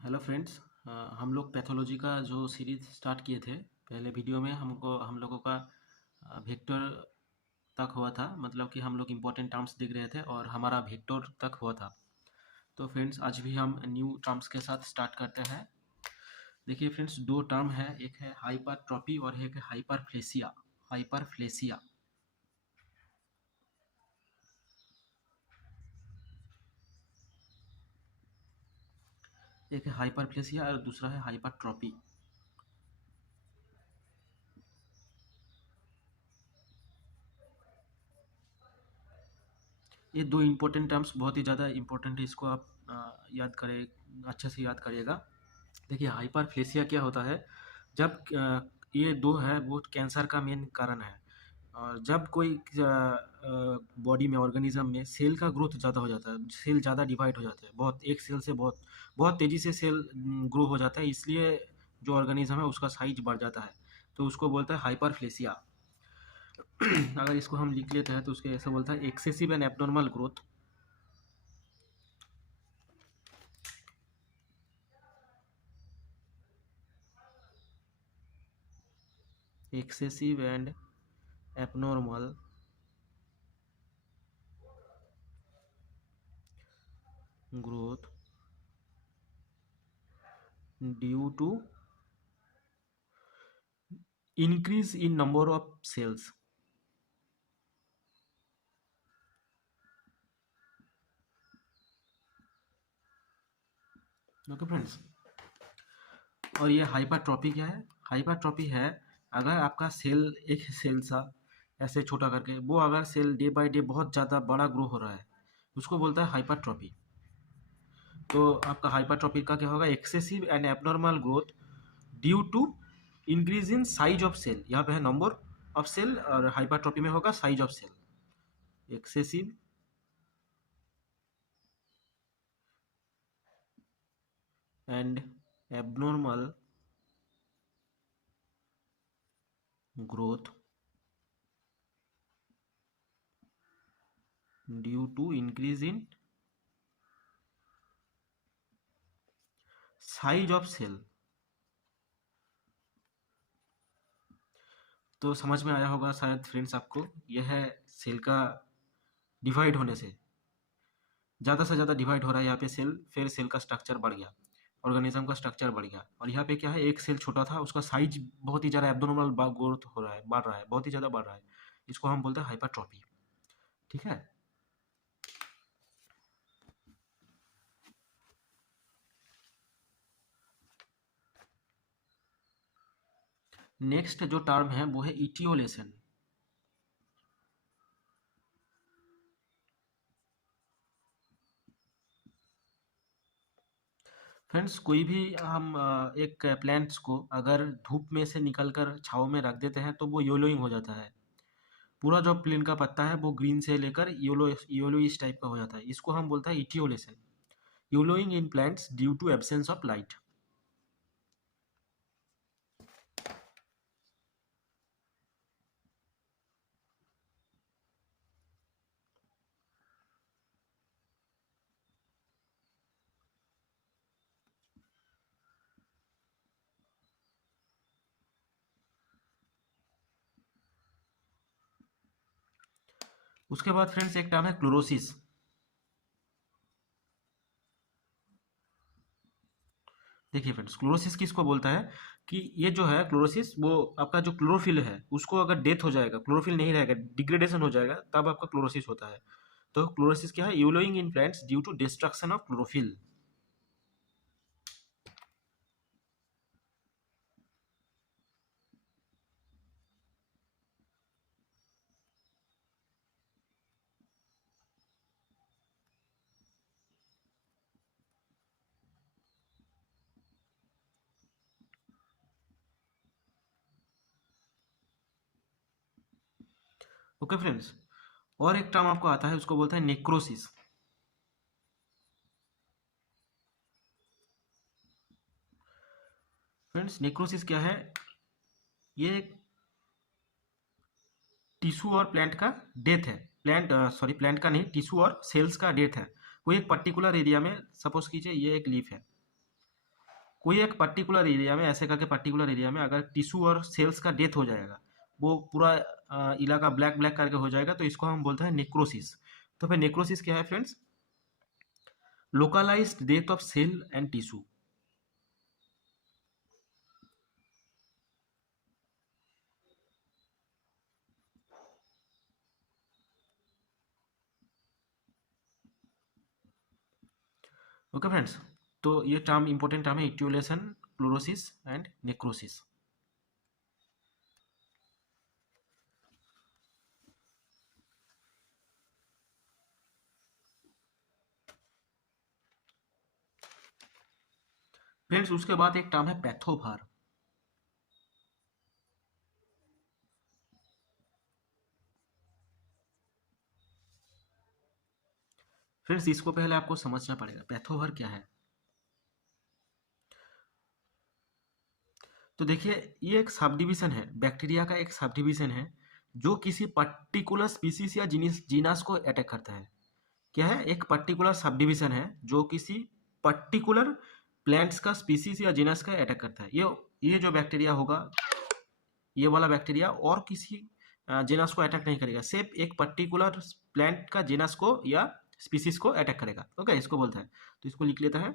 Hello friends. हम लोग pathology का जो सीरीज स्टार्ट किए थे, पहले वीडियो में हम लोगों का वेक्टर तक हुआ था। मतलब कि हम लोग इम्पोर्टेंट टर्म्स देख रहे थे और हमारा वेक्टर तक हुआ था। तो फ्रेंड्स आज भी हम न्यू टर्म्स के साथ स्टार्ट करते हैं। देखिए फ्रेंड्स, दो टर्म है, एक है हाइपरट्रॉपी और एक है हाइपरप्लेसिया। हाइपरप्लेसिया, एक है हाइपरप्लेसिया और दूसरा है हाइपरट्रॉपी। ये दो इम्पोर्टेंट टर्म्स बहुत ही ज़्यादा इम्पोर्टेंट है, इसको आप याद करें, अच्छे से याद करिएगा। देखिए हाइपरप्लेसिया क्या होता है, जब ये दो है वो कैंसर का मेन कारण है। और जब कोई बॉडी में ऑर्गेनिज्म में सेल का ग्रोथ ज़्यादा हो जाता है, सेल ज़्यादा डिवाइड हो जाते हैं, बहुत एक सेल से बहुत बहुत तेज़ी से सेल ग्रो हो जाता है, इसलिए जो ऑर्गेनिज्म है उसका साइज बढ़ जाता है, तो उसको बोलता है हाइपरप्लेसिया। अगर इसको हम लिख लेते हैं तो उसके ऐसे बोलता है excessive and abnormal growth. Excessive and abnormal growth due to increase in number of cells। Okay friends, और ये हाइपरट्रॉपी क्या है? हाइपरट्रॉपी है अगर आपका सेल एक सेल सा ऐसे छोटा करके, वो अगर सेल डे बाय डे बहुत ज़्यादा बड़ा ग्रो हो रहा है, उसको बोलता है हाइपरट्रॉपी। तो आपका हाइपरट्रॉपी का क्या होगा? Excessive and abnormal growth due to increase in size of cell. यहाँ पे है नंबर ऑफ सेल और हाइपरट्रॉपी में होगा size of cell. Excessive and abnormal growth due to increase in size of cell। तो समझ में आया होगा शायद फ्रेंड्स आपको, यह है सेल का डिवाइड होने से, ज़्यादा से ज़्यादा डिवाइड हो रहा है यहाँ पे सेल, फिर सेल का स्ट्रक्चर बढ़ गया, ऑर्गेनिज्म का स्ट्रक्चर बढ़ गया। और यहाँ पे क्या है, एक सेल छोटा था, उसका साइज बहुत ही ज़्यादा एब्नॉर्मल ग्रोथ हो रहा है, बढ़ रहा है, बहुत ही ज़्यादा बढ़ रहा है। इसको हम बोलते हैं हाइपरट्रॉपी। ठीक है। नेक्स्ट जो टर्म है वो है इटियोलेशन। फ्रेंड्स, कोई भी हम एक प्लांट्स को अगर धूप में से निकलकर छाँव में रख देते हैं तो वो येलोइंग हो जाता है। पूरा जो प्लेन का पत्ता है वो ग्रीन से लेकर येलोइश टाइप का हो जाता है। इसको हम बोलते हैं etiolation. Yellowing in plants due to absence of light. उसके बाद फ्रेंड्स एक टर्म है क्लोरोसिस। देखिए फ्रेंड्स, क्लोरोसिस किसको बोलता है कि ये जो है क्लोरोसिस, वो आपका जो क्लोरोफिल है उसको अगर डेथ हो जाएगा, क्लोरोफिल नहीं रहेगा, डिग्रेडेशन हो जाएगा, तब आपका क्लोरोसिस होता है। तो क्लोरोसिस क्या है? Yellowing in plants due to destruction of chlorophyll. Okay friends, और एक टर्म आपको आता है, उसको बोलते हैं नेक्रोसिस। फ्रेंड्स, नेक्रोसिस क्या है? ये टिश्यू और प्लांट का डेथ है। प्लांट का नहीं, टिश्यू और सेल्स का डेथ है। कोई एक पर्टिकुलर एरिया में, सपोज कीजिए ये एक लीफ है, कोई एक पर्टिकुलर एरिया में, ऐसे करके पर्टिकुलर एरिया में अगर टिश्यू और सेल्स का डेथ हो जाएगा, वो पूरा इलाका ब्लैक ब्लैक करके हो जाएगा, तो इसको हम बोलते हैं नेक्रोसिस। तो फिर नेक्रोसिस क्या है friends? Localised death of cell and tissue. Okay friends, तो ये टर्म इंपॉर्टेंट टर्म है, etiolation, chlorosis and necrosis. Friends उसके बाद एक टर्म है पैथोभार। फ्रेंड्स इसको पहले आपको समझना पड़ेगा, पैथोभार क्या है। तो देखिए, ये एक सब डिवीजन है, बैक्टीरिया का एक सब डिवीजन है, जो किसी पर्टिकुलर स्पीसीज या जीनस को अटैक करता है। क्या है? एक पर्टिकुलर सब डिवीजन है जो किसी पर्टिकुलर प्लांट्स का स्पीसीज या जीनस का अटैक करता है। ये जो बैक्टीरिया होगा, ये वाला बैक्टीरिया और किसी जीनस को अटैक नहीं करेगा, सिर्फ एक पर्टिकुलर प्लांट का जीनस को या स्पीसीज को अटैक करेगा। ओके, इसको बोलता है। तो इसको लिख लेता है,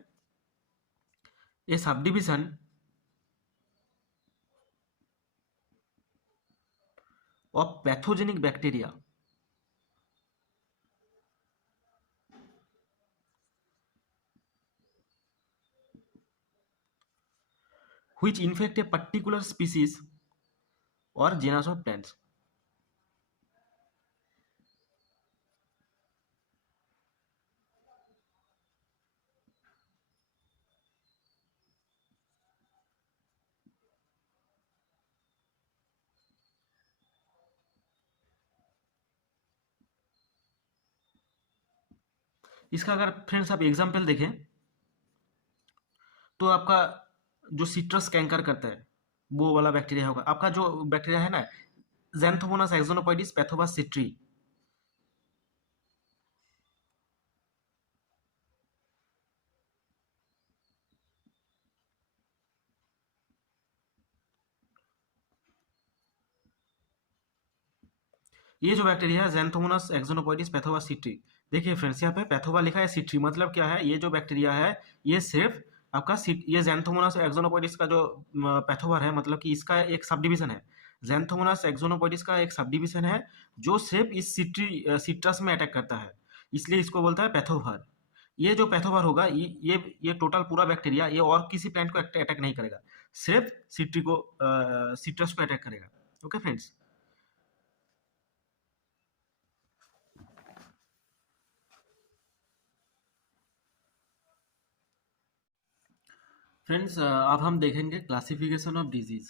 ये sub division of pathogenic bacteria which infect a particular species or genus of plants। इसका अगर फ्रेंड्स आप एग्जाम्पल देखें, तो आपका जो सिट्रस कैंकर करता है, वो वाला बैक्टीरिया होगा। आपका जो बैक्टीरिया है ना, ज़ैंथोमोनास एक्सोनोपोइडिस पैथोबा सिट्री, ये जो बैक्टीरिया है ज़ैंथोमोनास एक्सोनोपोइडिस पैथोबा सिट्री। देखिए फ्रेंड्स, यहाँ पे पैथोबा लिखा है, सिट्री मतलब क्या है? ये जो बैक्टीरिया है, ये सिर्फ आपका ये ज़ैंथोमोनास एक्सोनोपोइडिस का जो पैथोबर है, मतलब कि इसका एक सब डिवीजन है। ज़ैंथोमोनास एक्सोनोपोइडिस का एक सब डिवीजन है जो सिर्फ इस सिट्रस में अटैक करता है, इसलिए इसको बोलता है पैथोभर। ये जो पैथोभर होगा, ये टोटल पूरा बैक्टीरिया, ये और किसी प्लांट को अटैक नहीं करेगा, सिर्फ सिट्रस को अटैक करेगा। Okay friends. फ्रेंड्स अब हम देखेंगे classification of disease.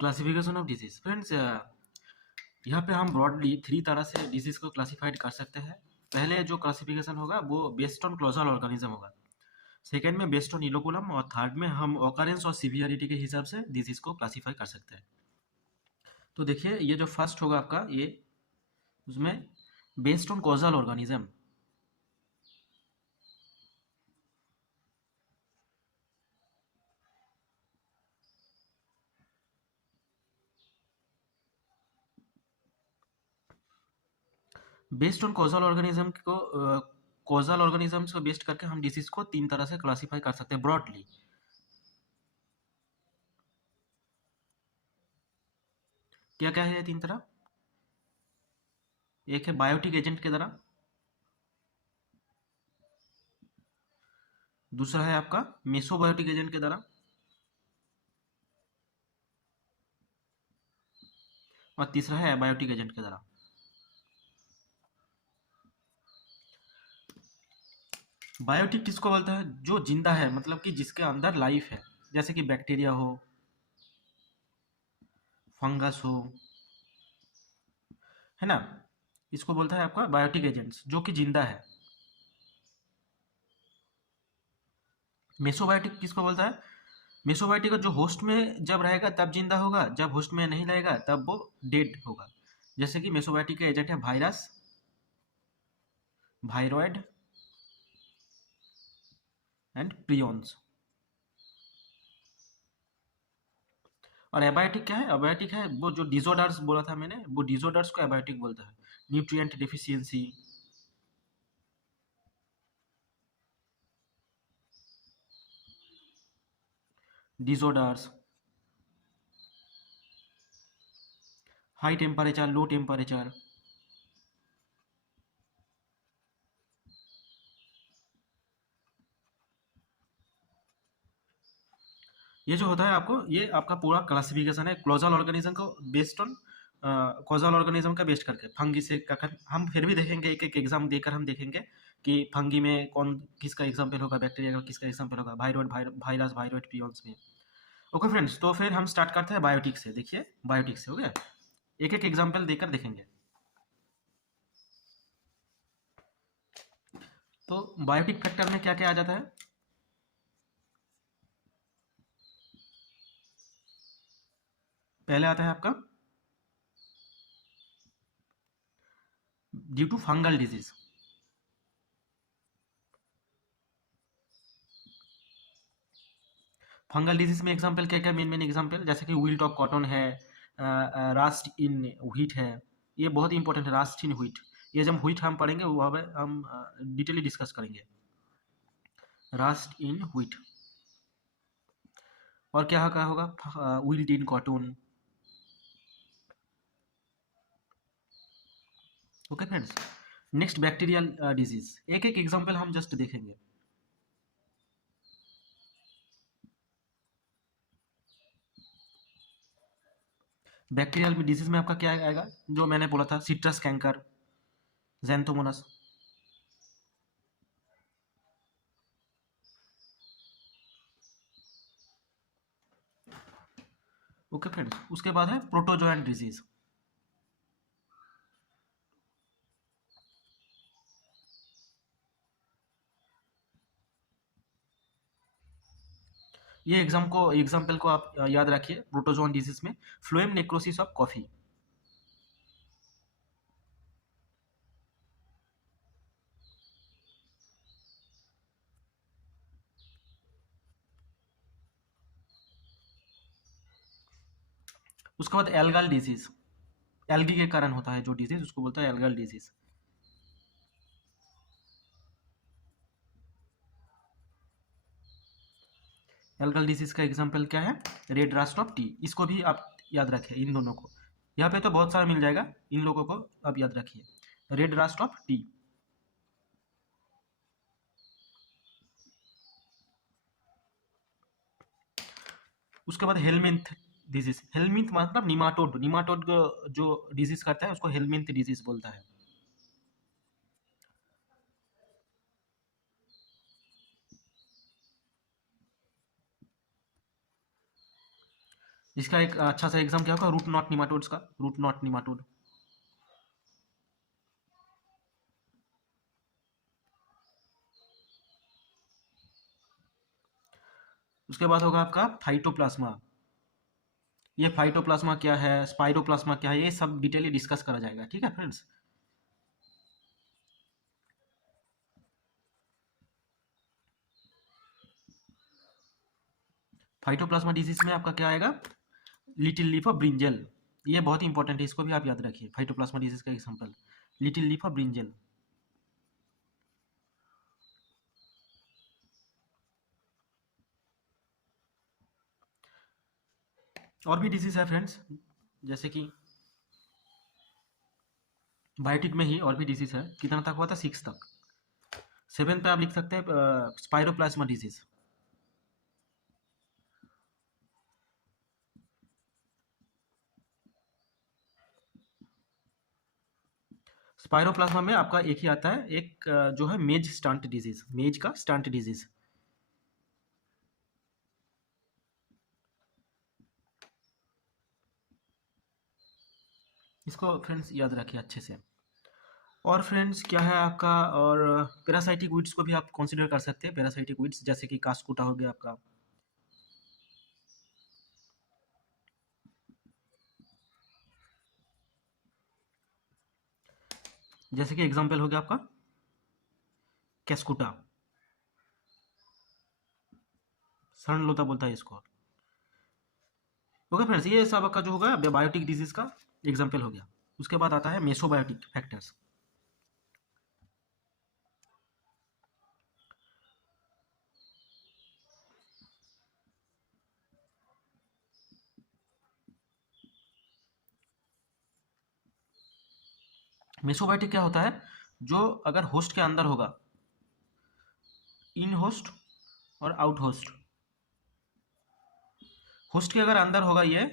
Classification of disease friends, यहाँ पे हम ब्रॉडली 3 तरह से डिजीज को क्लासिफाइड कर सकते हैं। पहले जो क्लासिफिकेशन होगा वो बेस्ड ऑन क्लोजल ऑर्गेनिज्म होगा, सेकेंड में बेस्ड ऑन इनोकुलम, और थर्ड में हम ऑकरेंस और सीवियरिटी के हिसाब से डिजीज को क्लासीफाई कर सकते हैं। तो देखिए, ये जो फर्स्ट होगा आपका, ये उसमें based on causal organism. Based on causal organism को कॉजल ऑर्गेनिजम्स को बेस्ड करके हम डिसीज को 3 तरह से क्लासीफाई कर सकते हैं ब्रॉडली। क्या क्या है ये 3 तरह? एक है बायोटिक एजेंट के द्वारा, दूसरा है आपका मेसोबायोटिक एजेंट के द्वारा, और तीसरा है एबायोटिक एजेंट के द्वारा। बायोटिक किसको बोलता है? जो जिंदा है, मतलब कि जिसके अंदर लाइफ है, जैसे कि बैक्टीरिया हो, फंगस हो, है ना, इसको बोलता है आपका बायोटिक एजेंट्स जो कि जिंदा है। मेसोबायोटिक किसको बोलता है? मेसोबायोटिक जो होस्ट में जब रहेगा तब जिंदा होगा, जब होस्ट में नहीं रहेगा तब वो डेड होगा। जैसे कि मेसोबायोटिक का एजेंट है वायरस, वायरॉइड एंड प्रियॉन्स। और एबायोटिक क्या है? एबायोटिक है वो जो डिजॉर्डर्स बोला था मैंने, वो डिजॉर्डर्स को एबायोटिक बोलता है। Nutrient deficiency, disorders, high temperature, low temperature, ये जो होता है आपको, ये आपका पूरा क्लासिफिकेशन है क्लोजल ऑर्गेनिज्म को बेस्ड ऑन कॉजल ऑर्गेनिज्म का बेस्ड करके। फंगी से हम फिर भी देखेंगे, एक एक एग्जाम देकर हम देखेंगे कि फंगी में कौन किसका एग्जाम्पल होगा, बैक्टीरिया का किसका एग्जाम्पल होगा, वायरॉइड वायरस वायरॉइड प्रियॉन्स में। ओके फ्रेंड्स, तो फिर हम स्टार्ट करते हैं बायोटिक से। देखिए बायोटिक से हो गया, एक एक एग्जाम्पल देकर देखेंगे। तो बायोटिक फैक्टर में क्या क्या आ जाता है? पहले आता है आपका due to fungal disease. Fungal disease में एग्जांपल क्या क्या? मेन मेन एग्जांपल जैसे कि विल्ट ऑफ कॉटन है, रास्ट इन व्हीट है। ये बहुत ही इंपॉर्टेंट है, रास्ट इन व्हीट। ये जब व्हीट हम पढ़ेंगे वहाँ पे हम डिटेली डिस्कस करेंगे, रास्ट इन व्हीट। और क्या होगा? Wilt in cotton. Okay friends, next bacterial disease, एक एक एग्जांपल हम जस्ट देखेंगे। बैक्टीरियल डिजीज में आपका क्या आएगा? जो मैंने बोला था, citrus canker, Xanthomonas. Okay friends, उसके बाद है प्रोटोजोएंट डिजीज। ये एग्जाम्पल को आप याद रखिए प्रोटोजोन डिजीज में, फ्लोएम नेक्रोसिस ऑफ कॉफी। उसके बाद एल्गल डिजीज, एल्गी के कारण होता है जो डिजीज, उसको बोलता है एल्गल डिजीज। एल्गल डिजीज का एग्जाम्पल क्या है? Red Rust of T. इसको भी आप याद रखिए, इन दोनों को। यहाँ पे तो बहुत सारा मिल जाएगा, इन लोगों को आप याद रखिए, रेड रास्ट ऑफ टी। उसके बाद हेलमिंथ डिजीज। हेलमिंथ मतलब निमाटोड, निमाटोड जो डिजीज करता है उसको हेलमिंथ डिजीज बोलता है। इसका एक अच्छा सा एग्जाम क्या होगा? रूट नॉट निमाटोड्स का, रूट नॉट निमाटोड। उसके बाद होगा आपका फाइटोप्लाज्मा। ये फाइटोप्लाज्मा क्या है, स्पाइरोप्लाज्मा क्या है, ये सब डिटेली डिस्कस करा जाएगा, ठीक है फ्रेंड्स। फाइटोप्लाज्मा डिजीज में आपका क्या आएगा? Little leaf of brinjal. ये बहुत ही इंपॉर्टेंट है, इसको भी आप याद रखिए, फाइटोप्लाज्मा डिजीज का example little leaf of brinjal. और भी डिजीज है फ्रेंड्स, जैसे कि बायोटिक में ही और भी डिजीज है। कितना तक हुआ था? 6 तक। 7 पे आप लिख सकते हैं स्पाइरोप्लाज्मा डिजीज। स्पाइरोप्लाज्मा में आपका एक ही आता है, एक जो है मेज स्टंट डिजीज, मेज का स्टंट डिजीज। इसको फ्रेंड्स याद रखिए अच्छे से। और फ्रेंड्स क्या है आपका, और पैरासाइटिक वीड्स को भी आप कंसिडर कर सकते हैं। पैरासाइटिक वीड्स जैसे कि कास्कुटा हो गया आपका, जैसे कि एग्जांपल हो गया आपका कैस्कुटा, सनलोता बोलता है इसको। ओके फ्रेंड्स, ये सब का जो होगा बायोटिक डिजीज का एग्जांपल हो गया। उसके बाद आता है मेसोबायोटिक फैक्टर्स। मेसोबायोटिक क्या होता है, जो अगर होस्ट के अंदर होगा, इन होस्ट और आउट होस्ट, होस्ट के अगर अंदर होगा ये,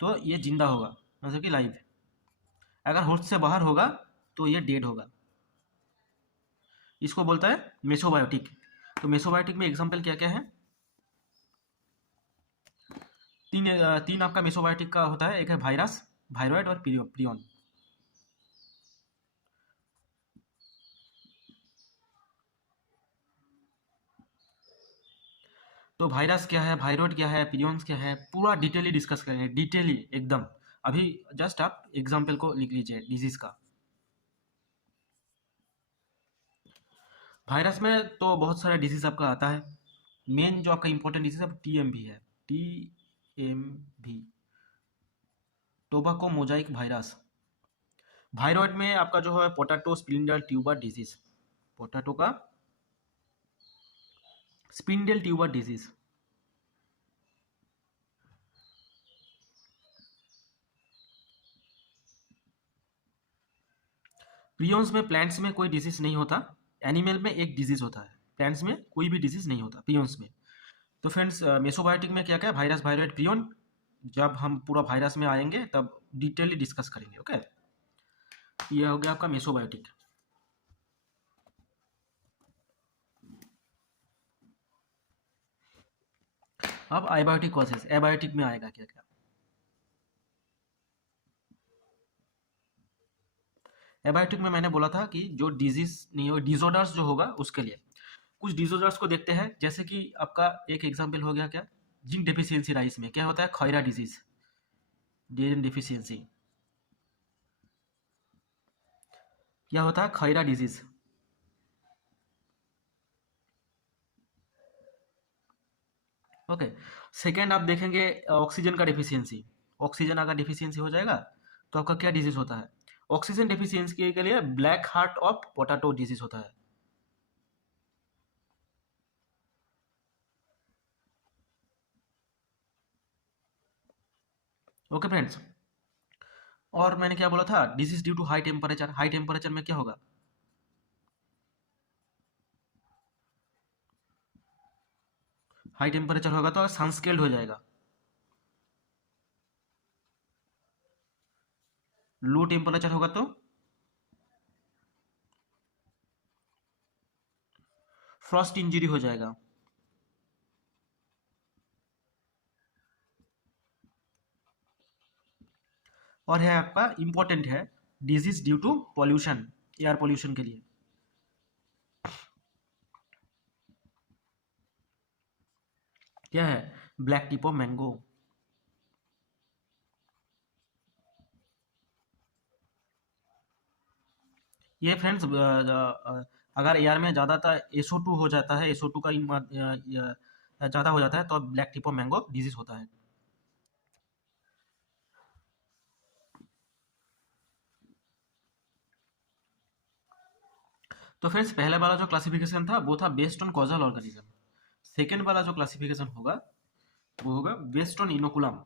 तो ये जिंदा होगा, मतलब कि लाइव। अगर होस्ट से बाहर होगा तो ये डेड होगा। इसको बोलता है मेसोबायोटिक। तो मेसोबायोटिक में एग्जांपल क्या क्या है, तीन आपका मेसोबायोटिक का होता है। एक है वायरस, वायरॉइड और प्रियन। तो वायरस क्या है, वायरॉइड क्या है, प्रियंस क्या है, पूरा डिटेली डिस्कस करेंगे, डिटेली एकदम। अभी जस्ट आप एग्जांपल को लिख लीजिए डिजीज का। वायरस में तो बहुत सारा डिजीज आपका आता है। मेन जो आपका इंपॉर्टेंट डिजीज है टीएमवी है, TMV, tobacco Mosaic virus. Viroid में आपका जो है potato spindle tuber disease, potato का स्पिंडल ट्यूबर डिजीज। प्रियंस में प्लांट्स में कोई डिजीज नहीं होता, एनिमल में एक डिजीज होता है, प्लांट्स में कोई भी डिजीज नहीं होता प्रियंस में। तो फ्रेंड्स मेसोबायोटिक में क्या क्या है, वायरस, वायरॉइड, प्रियन। जब हम पूरा वायरस में आएंगे तब डिटेली डिस्कस करेंगे। ओके, ये हो गया आपका मेसोबायोटिक। अब एबायोटिक कॉजेज, एबायोटिक में आएगा क्या क्या। एबायोटिक में मैंने बोला था कि जो डिजीज नहीं हो, डिसऑर्डर्स जो होगा उसके लिए कुछ डिसऑर्डर्स को देखते हैं। जैसे कि आपका एक एग्जांपल हो गया क्या, जिंक डेफिशिएंसी राइस में क्या होता है, खैरा डिजीज, डीएन डेफिशिएंसी। क्या होता है, खैरा डिजीज। ओके, सेकेंड आप देखेंगे ऑक्सीजन का डेफिशिएंसी। ऑक्सीजन अगर डेफिशिएंसी हो जाएगा तो आपका क्या डिजीज होता है, ऑक्सीजन डेफिशिएंसी के लिए black heart of potato disease होता है। ओके फ्रेंड्स, और मैंने क्या बोला था, disease due to high temperature. High temperature में क्या होगा, हाई टेम्परेचर होगा तो सनस्केल्ड हो जाएगा। लो टेम्परेचर होगा तो फ्रॉस्ट इंजरी हो जाएगा। और है आपका इंपॉर्टेंट है, disease due to pollution, air pollution के लिए क्या है, ब्लैक टिप ऑफ मैंगो। ये फ्रेंड्स अगर एयर में ज़्यादातर SO2 हो जाता है, SO2 का ज़्यादा हो जाता है तो black tip of mango disease होता है। तो फ्रेंड्स पहले वाला जो क्लासिफिकेशन था वो था based on causal organism. Second वाला जो क्लासिफिकेशन होगा वो होगा बेस्ड ऑन इनोकुलम।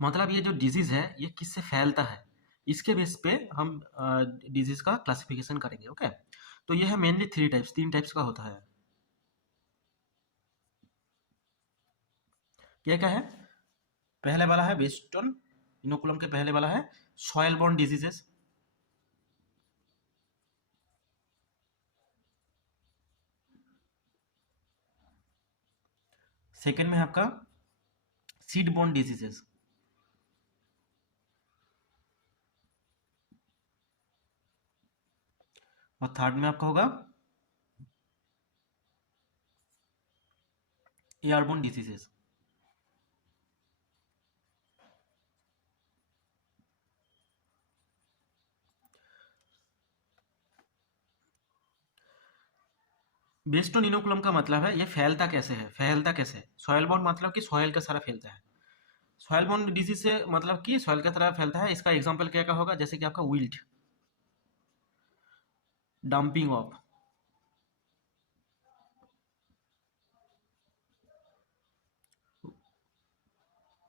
मतलब ये जो डिजीज है ये किससे फैलता है, इसके बेस पे हम डिजीज का क्लासिफिकेशन करेंगे। ओके, तो ये है मेनली थ्री टाइप्स, तीन टाइप्स का होता है। क्या क्या है, पहले वाला है बेस्ड ऑन इनोकुलम के पहले वाला है सॉयल बॉर्न डिजीजेस। सेकेंड में है आपका सीड बोर्न डिजीजेस, और थर्ड में आपका होगा airborne diseases. Best on inoculum का मतलब है ये फैलता कैसे है, फैलता कैसे है। सॉयल बॉर्न मतलब कि सॉयल का सारा फैलता है। सॉयल बॉर्न डिजीज से मतलब कि सॉयल की तरह फैलता है। इसका एग्जांपल क्या क्या होगा, जैसे कि आपका wilt, damping off,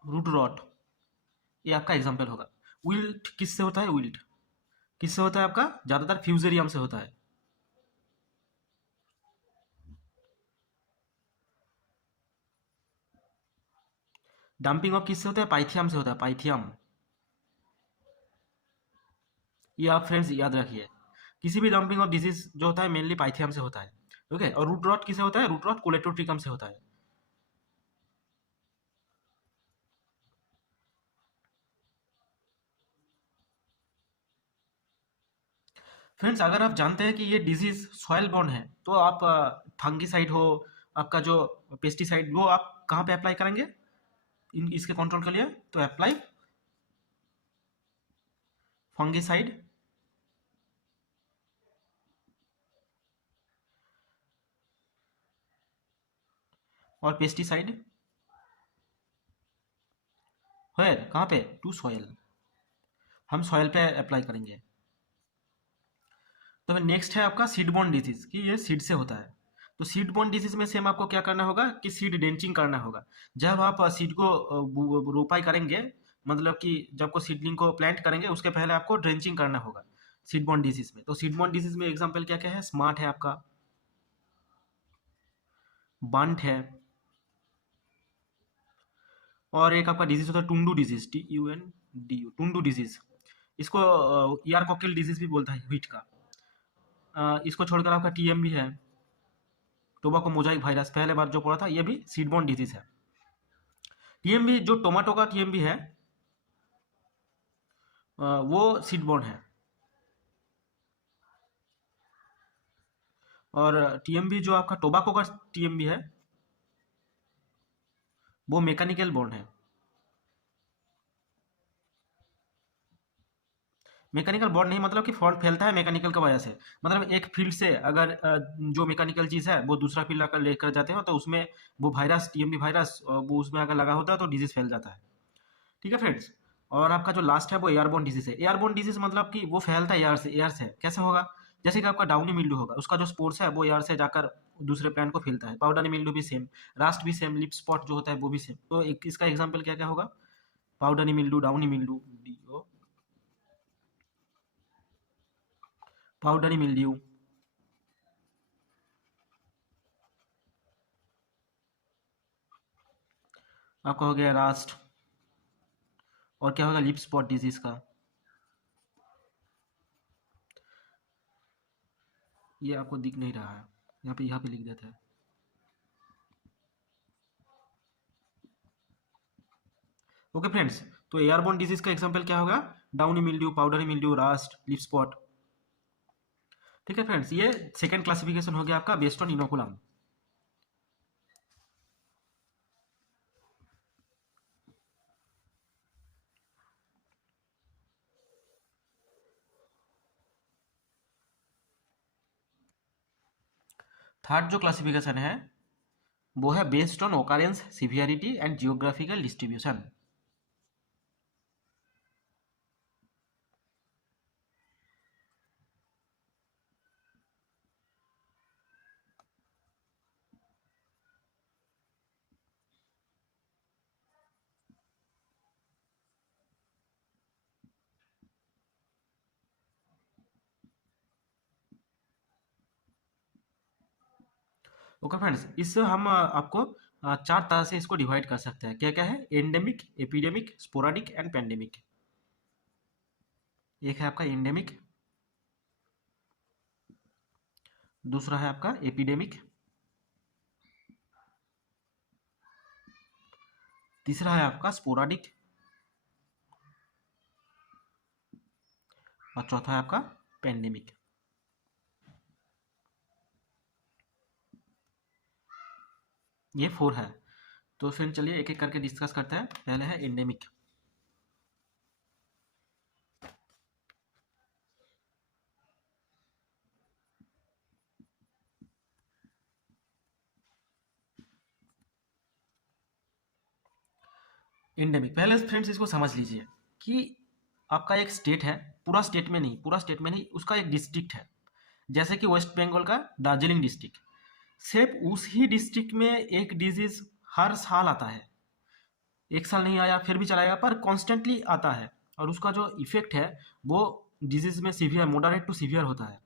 root rot, ये आपका एग्जांपल होगा। विल्ट किससे होता है, विल्ट किससे होता है आपका, ज्यादातर फ्यूजेरियम से होता है। डंपिंग ऑफ किससे होता है, पाइथियम से होता है, पाइथियम। ये आप फ्रेंड्स याद रखिए, किसी भी डंपिंग ऑफ डिजीज जो होता है मेनली पाइथियम से होता है। ओके, और रूट रॉट किससे होता है, रूट रॉट कोलेटोट्रिकम से होता है। फ्रेंड्स अगर आप जानते हैं कि ये डिजीज सॉयल बॉर्न है, तो आप फंगीसाइड हो, आपका जो पेस्टिसाइड, वो आप कहाँ पे अप्लाई करेंगे इसके कंट्रोल के लिए, तो अप्लाई फंगीसाइड और पेस्टिसाइड है कहाँ पे, टू सॉयल, हम सॉयल पे अप्लाई करेंगे। तो नेक्स्ट है आपका सीड बोर्न डिजीज, कि ये सीड से होता है। तो सीड बोर्न डिजीज में सेम आपको क्या करना होगा कि सीड डेंचिंग करना होगा। जब आप सीड को रोपाई करेंगे, मतलब कि जब को सीडलिंग को प्लांट करेंगे उसके पहले आपको ड्रेंचिंग करना होगा सीड बोर्न डिजीज में। तो सीड बोर्न डिजीज में एग्जांपल क्या क्या है, स्मार्ट है आपका, बंट है, और एक आपका डिजीज होता है टुंडू डिजीज, TUNDU, टुंडू डिजीज। इसको ईआर कोकिल डिजीज भी बोलता है व्हीट का। इसको छोड़कर आपका TMV है, टोबाको मोजाइक वायरस, पहले बार जो पढ़ा था, ये भी सीडबॉर्न डिजीज है। TMV जो टोमेटो का TMV है, वो सीडबॉर्न है। और TMV जो आपका टोबाको का TMV है, वो मैकेनिकल बॉर्न है। मैकेनिकल बॉर्न नहीं मतलब कि फॉल्ट फैलता है मैकेनिकल की वजह से। मतलब एक फील्ड से अगर जो मैकेनिकल चीज़ है वो दूसरा फील्ड अगर लेकर जाते हो, तो उसमें वो वायरस, TMV वायरस, वो उसमें अगर लगा होता है तो डिजीज फैल जाता है। ठीक है फ्रेंड्स। और आपका जो लास्ट है वो एयरबोर्न डिजीज है। एयरबोर्न डिजीज मतलब कि वो फैलता है एयर से, एयर से कैसे होगा, जैसे कि आपका डाउनी मिल्ड्यू होगा, उसका जो स्पोर्स है वो एयर से जाकर दूसरे प्लांट को फैलता है। पाउडर मिल्ड्यू भी सेम, रास्ट भी सेम, लिप स्पॉट जो होता है वो भी सेम। तो एक इसका एग्जांपल क्या क्या होगा, powder mildew, downy mildew, DO, powder mildew, आपका हो गया रास्ट, और क्या होगा लिप स्पॉट डिजीज का, ये आपको दिख नहीं रहा है, यहाँ पे लिख देते हैं। ओके फ्रेंड्स, तो एयरबोर्न डिजीज का एग्जांपल क्या होगा, downy mildew, powdery mildew, rust, leaf spot. ठीक है फ्रेंड्स, ये सेकंड क्लासिफिकेशन हो गया आपका बेस्ड ऑन इनोकुलम। थर्ड जो क्लासिफिकेशन है वो है based on occurrence, severity and geographical distribution. Okay friends, इससे हम आपको चार तरह से इसको डिवाइड कर सकते हैं। क्या क्या है, endemic, epidemic, sporadic and pandemic. एक है आपका एंडेमिक, दूसरा है आपका एपिडेमिक, तीसरा है आपका स्पोराडिक, और चौथा है आपका पेंडेमिक। ये 4 है। तो फिर चलिए एक एक करके डिस्कस करते हैं। पहले है एंडेमिक। एंडेमिक, पहले फ्रेंड्स इसको समझ लीजिए कि आपका एक स्टेट है, पूरा स्टेट में नहीं, पूरा स्टेट में नहीं, उसका एक डिस्ट्रिक्ट है। जैसे कि वेस्ट बंगाल का दार्जिलिंग डिस्ट्रिक्ट, सिर्फ उस ही डिस्ट्रिक्ट में एक डिजीज हर साल आता है। एक साल नहीं आया फिर भी चलाएगा, पर कॉन्स्टेंटली आता है, और उसका जो इफेक्ट है वो डिजीज में सीवियर, मॉडरेट टू सीवियर होता है।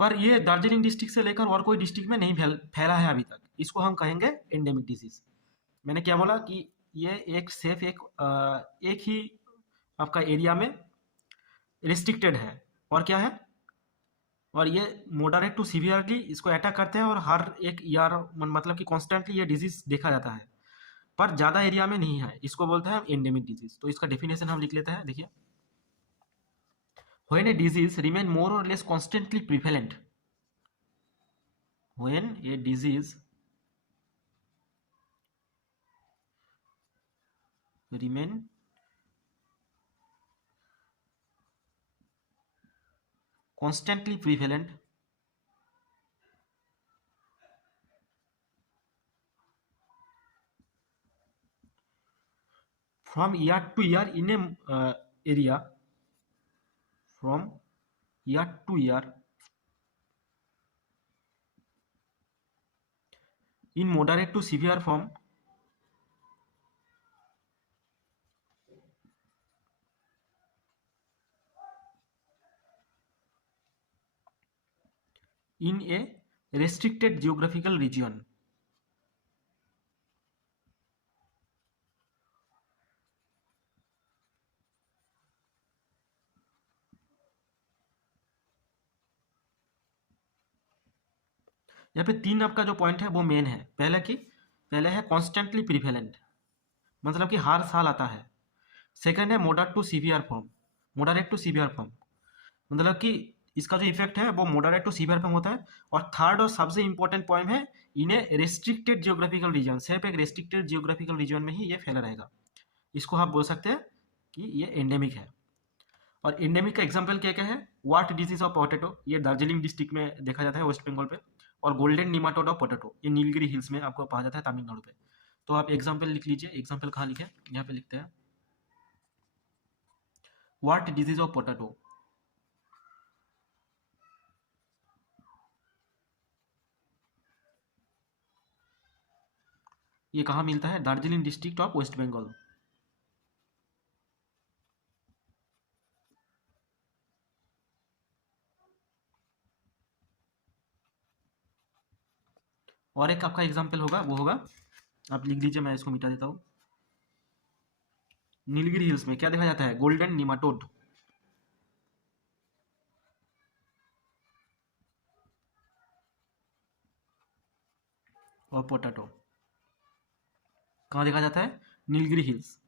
पर ये दार्जिलिंग डिस्ट्रिक्ट से लेकर और कोई डिस्ट्रिक्ट में नहीं फैला है अभी तक। इसको हम कहेंगे एंडेमिक डिजीज। मैंने क्या बोला कि ये एक सेफ एक ही आपका एरिया में रिस्ट्रिक्टेड है, और क्या है, और ये मॉडरेट टू सीवियरली इसको अटैक करते हैं, और हर एक ईयर मतलब कि कॉन्स्टेंटली ये डिजीज देखा जाता है, पर ज़्यादा एरिया में नहीं है। इसको बोलते हैं एंडेमिक डिजीज। तो इसका डेफिनेशन हम लिख लेते हैं, देखिए। When a disease remain more or less constantly prevalent, when a disease remain constantly prevalent from year to year in a area, from year to year in moderate to severe form in a restricted geographical region। यहाँ पे 3 आपका जो point है वो main है। पहले है constantly prevalent, मतलब कि हर साल आता है। सेकंड है moderate to severe form, moderate to severe form, मतलब कि इसका जो इफेक्ट है वो मॉडरेट टू सीवियर फॉर्म होता है। और थर्ड और सबसे इंपॉर्टेंट पॉइंट है इन ए रेस्ट्रिक्टेड जियोग्राफिकल रीजन, सिर्फ एक रेस्ट्रिक्टेड जियोग्राफिकल रीजन में ही ये फैला रहेगा। इसको आप बोल सकते हैं कि ये एंडेमिक है। और एंडेमिक का एग्जाम्पल क्या क्या है? वाट डिजीज ऑफ पोटैटो, ये दार्जिलिंग डिस्ट्रिक्ट में देखा जाता है, वेस्ट बंगाल पे। और गोल्डन निमाटोड ऑफ पोटैटो, ये नीलगिरी हिल्स में आपको पाया जाता है, तमिलनाडु पे। तो आप एग्जाम्पल लिख लीजिए। एग्जाम्पल कहाँ लिखे? यहाँ पे लिखते हैं, वाट डिजीज ऑफ पोटैटो, ये कहाँ मिलता है? Darjeeling district of West Bengal. और एक आपका एग्जाम्पल होगा, वो होगा, आप लिख दीजिए, मैं इसको मिटा देता हूँ। नीलगिरी हिल्स में क्या देखा जाता है? Golden nematode. और पोटैटो कहाँ देखा जाता है? नीलगिरी हिल्स।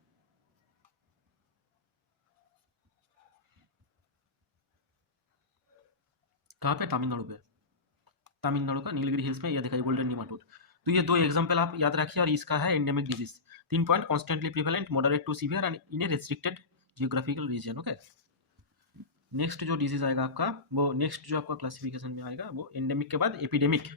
कहाँ पे? तमिलनाडु पे। तमिलनाडु का नीलगिरी हिल्स में यह देखा जाए गोल्डन निमाटोड। तो ये 2 एग्जाम्पल आप याद रखिए, और इसका है endemic disease. 3 point, constantly prevalent, moderate to severe and in a restricted geographical region. Okay, next जो डिजीज आएगा आपका, वो नेक्स्ट जो आपका क्लासिफिकेशन में आएगा वो एंडेमिक के बाद एपिडेमिक।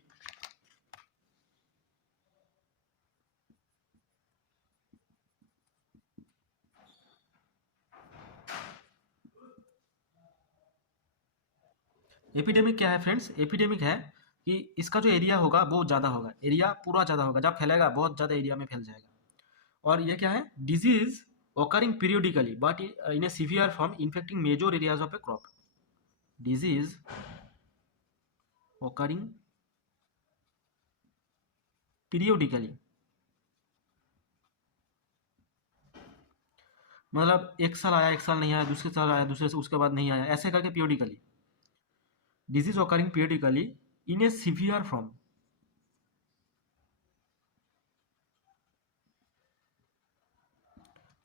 एपिडेमिक क्या है फ्रेंड्स? एपिडेमिक है कि इसका जो एरिया होगा वो ज़्यादा होगा, एरिया पूरा ज़्यादा होगा, जब फैलेगा बहुत ज़्यादा एरिया में फैल जाएगा। और ये क्या है? Disease occurring periodically but in a severe form infecting major areas of a crop, disease occurring periodically, मतलब एक साल आया, एक साल नहीं आया, दूसरे साल आया, दूसरे से उसके बाद नहीं आया, ऐसे करके periodically, disease occurring periodically in a severe form,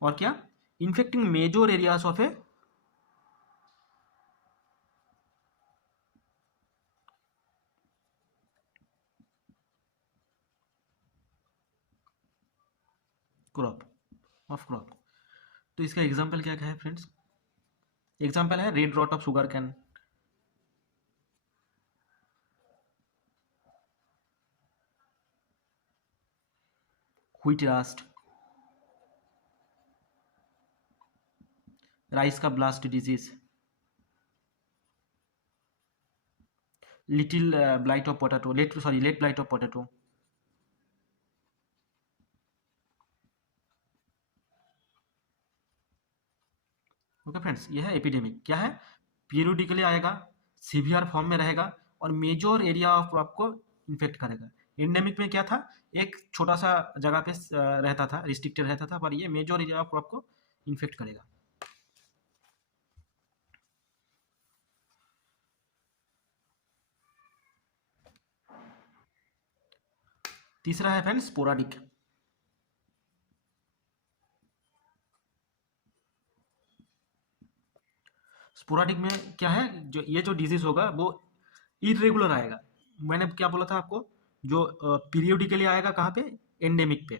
और क्या, infecting major areas of a crop of crop. तो इसका एग्जाम्पल क्या क्या है फ्रेंड्स? एग्जाम्पल है red rot of sugar cane, wheat rust, rice का blast disease, little blight of potato, late blight of potato. Okay friends, ये है epidemic. क्या है? पीरियोडिकली आएगा, सीवियर फॉर्म में रहेगा और मेजर एरिया ऑफ क्रॉप को इन्फेक्ट करेगा। एंडेमिक में क्या था? एक छोटा सा जगह पे रहता था, रिस्ट्रिक्टेड रहता था, पर ये मेजर एरिया ऑफ क्रॉप को इन्फेक्ट करेगा। तीसरा है फ्रेंड्स स्पोराडिक। स्पोराडिक में क्या है? जो ये जो डिजीज होगा वो इरेगुलर आएगा। मैंने क्या बोला था आपको? जो पीरियोडिकली आएगा कहाँ पे? एंडेमिक पे।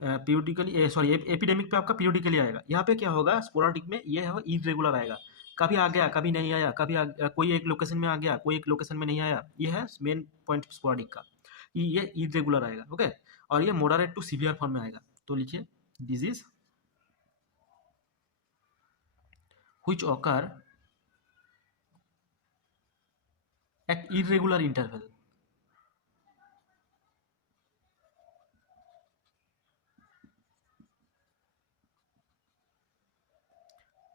पीरियोडिकली सॉरी एपिडेमिक पे आपका पीरियोडिकली आएगा। यहाँ पे क्या होगा? स्पोराडिक में ये है इरेगुलर आएगा, कभी आ गया कभी नहीं आया, कोई एक लोकेशन में आ गया कोई एक लोकेशन में नहीं आया। ये है मेन पॉइंट स्पोराडिक का, ये इरेगुलर आएगा। ओके, और ये मॉडरेट टू सीवियर फॉर्म में आएगा। तो लिखिए disease which occur at irregular interval.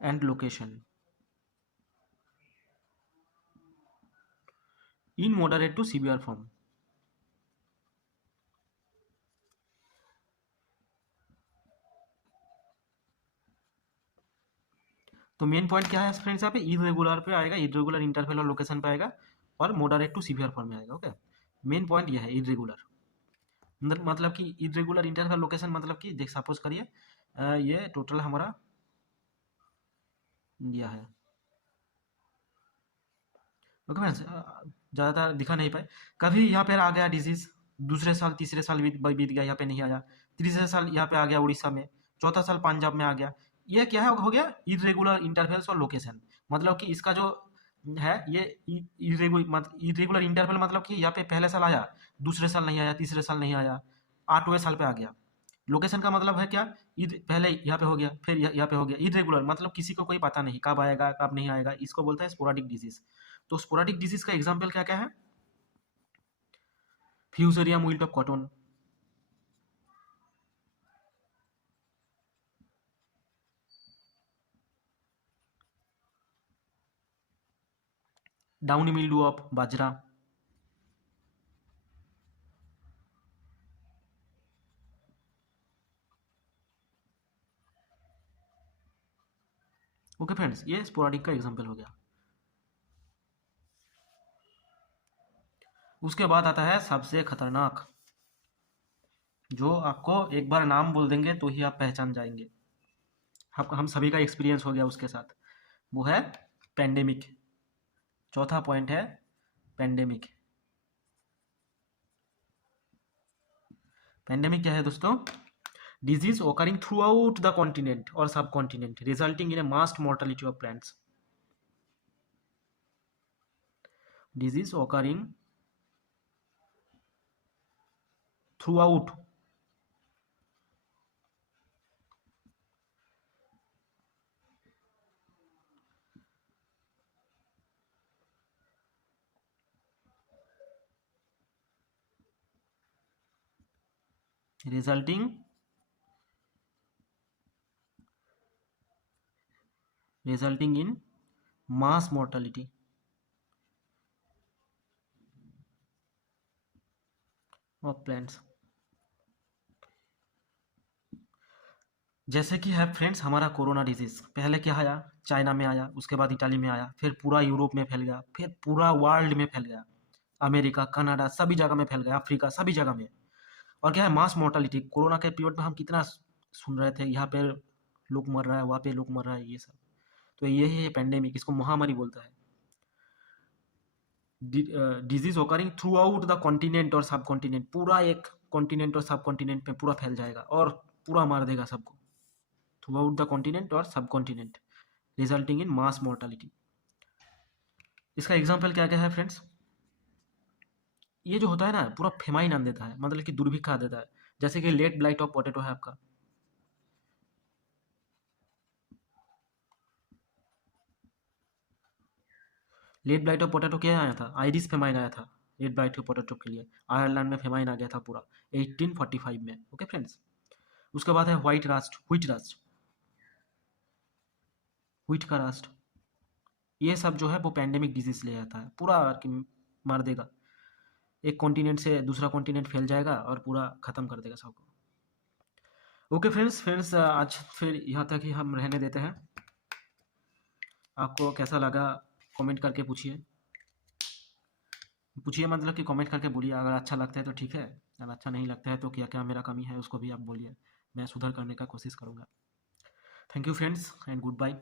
And location in moderate to severe form. तो मेन पॉइंट क्या है फ्रेंड्स? यहाँ पे इरेगुलर पे आएगा, इरेगुलर इंटरवल और लोकेशन पे आएगा और मॉडरेट टू सीवियर फॉर्म में आएगा। ओके, मेन पॉइंट ये है इरेगुलर। मतलब कि इरेगुलर इंटरवल लोकेशन मतलब कि देख सपोज करिए ये टोटल हमारा इंडिया है। ओके फ्रेंड्स, ज़्यादातर दिखा नहीं पाए। कभी यहाँ पे आ गया डिजीज, दूसरे साल तीसरे साल बीत गया, यहाँ पे नहीं आया। तीसरे साल यहाँ पे आ गया उड़ीसा में, चौथा साल पंजाब में आ गया। ये क्या है? हो गया इरेगुलर इंटरवल्स और लोकेशन। मतलब कि इसका जो है ये इरेगुलर इंटरवल मतलब कि यहाँ पे पहले साल आया, दूसरे साल नहीं आया, तीसरे साल नहीं आया, 8वें साल पे आ गया। लोकेशन का मतलब है क्या? पहले यहाँ पे हो गया फिर यहाँ पे हो गया। इरेगुलर मतलब किसी को कोई पता नहीं कब आएगा कब नहीं आएगा, इसको बोलता है स्पोराडिक डिजीज। तो स्पोराडिक डिजीज का एग्जाम्पल क्या क्या है? Fusarium wilt of cotton, downy mildew of bajra, okay friends, ये स्पोराडिक का एग्जाम्पल हो गया। उसके बाद आता है सबसे खतरनाक, जो आपको एक बार नाम बोल देंगे तो ही आप पहचान जाएंगे। हम सभी का एक्सपीरियंस हो गया उसके साथ। वो है पेंडेमिक। चौथा पॉइंट है पेंडेमिक। पेंडेमिक क्या है दोस्तों? Disease occurring through out the continent और सब continent resulting in A mass mortality of plants. Disease occurring through out resulting in mass mortality of plants। जैसे कि है फ्रेंड्स हमारा कोरोना डिजीज, पहले क्या आया? चाइना में आया, उसके बाद इटाली में आया, फिर पूरा यूरोप में फैल गया, फिर पूरा वर्ल्ड में फैल गया, अमेरिका कनाडा सभी जगह में फैल गया, अफ्रीका सभी जगह में। और क्या है? मास मोर्टालिटी। कोरोना के पीरियड में हम कितना सुन रहे थे यहाँ पे लोग मर रहा है, वहाँ पे लोग मर रहा है, ये सब। तो यही है पेंडेमिक, इसको महामारी बोलता है। Disease occurring through out the continent और सब कॉन्टिनेंट, पूरा एक कॉन्टिनेंट और सब कॉन्टिनेंट पे पूरा फैल जाएगा और पूरा मार देगा सबको, थ्रू आउट द कॉन्टिनेंट और सब continent, resulting in mass mortality. इसका एग्जाम्पल क्या क्या है फ्रेंड्स? ये जो होता है ना, पूरा फेमाइन आन देता है, मतलब कि दुर्भिक्ष आ देता है। जैसे कि लेट ब्लाइट ऑफ पोटैटो है आपका, लेट ब्लाइट ऑफ पोटैटो क्या आया था? आयरिश फेमाइन आया था लेट ब्लाइट ऑफ पोटैटो के लिए। आयरलैंड में फेमाइन आ गया था पूरा 1845 में। ओके फ्रेंड्स, उसके बाद है white Rust, wheat Rust, wheat का रास्ट। ये सब जो है वो पैंडेमिक डिजीज ले जाता है, पूरा कि मार देगा, एक कॉन्टिनेंट से दूसरा कॉन्टिनेंट फैल जाएगा और पूरा ख़त्म कर देगा सबको। ओके फ्रेंड्स, आज फिर यहाँ तक ही हम रहने देते हैं। आपको कैसा लगा कमेंट करके पूछिए, पूछिए मतलब कि कमेंट करके बोलिए। अगर अच्छा लगता है तो ठीक है, अगर अच्छा नहीं लगता है तो क्या क्या मेरा कमी है उसको भी आप बोलिए, मैं सुधार करने का कोशिश करूँगा। Thank you friends and good bye.